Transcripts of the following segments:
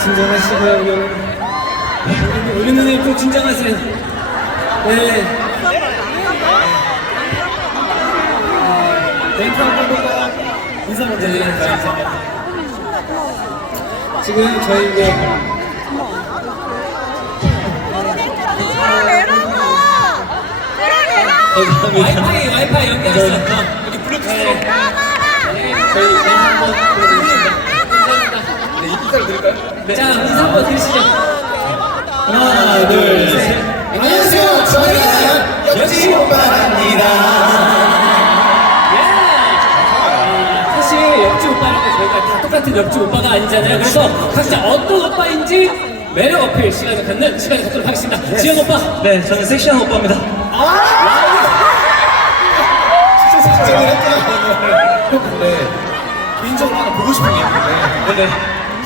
진정하시고요 우리 우리 누 진정하세요 네 랭크 한번 볼 인사 먼저 드릴까요 지금 저희 이 와이파이 와이파이 연결했어 여기 블루투스 한번 드시죠. 아, 안녕하세요. 저희는 여지 오빠입니다. Yeah. 저희가 다 똑같은 옆집 오빠가 아니잖아요. 그래서 각자 어떤 오빠인지 매력 어필 시간을 갖는 시간을 갖도록 하겠습니다. Yes. 지영 오빠. 네, 저는 섹시한 오빠입니다. 아! 섹시한 오빠. 아아아아 네. 개인적으로 보고 싶은 는데 네. 네.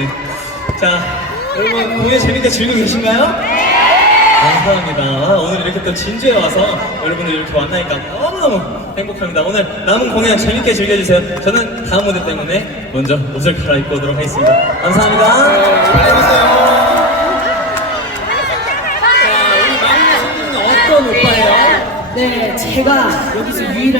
네. 자, 여러분 공연 재밌게 즐기고계신가요 감사합니다. 오늘 이렇게 또 진주에 와서 여러분들 이렇게 만나니까 너무너무 행복합니다. 오늘 남은 공연 재밌게 즐겨주세요. 저는 다음 무대 때문에 먼저 옷을 갈아입고 오도록 하겠습니다. 감사합니다. 네, 잘해보세요. 자, 우리 마음의 손님 어떤 네, 오빠예요? 네, 제가 여기서 유일한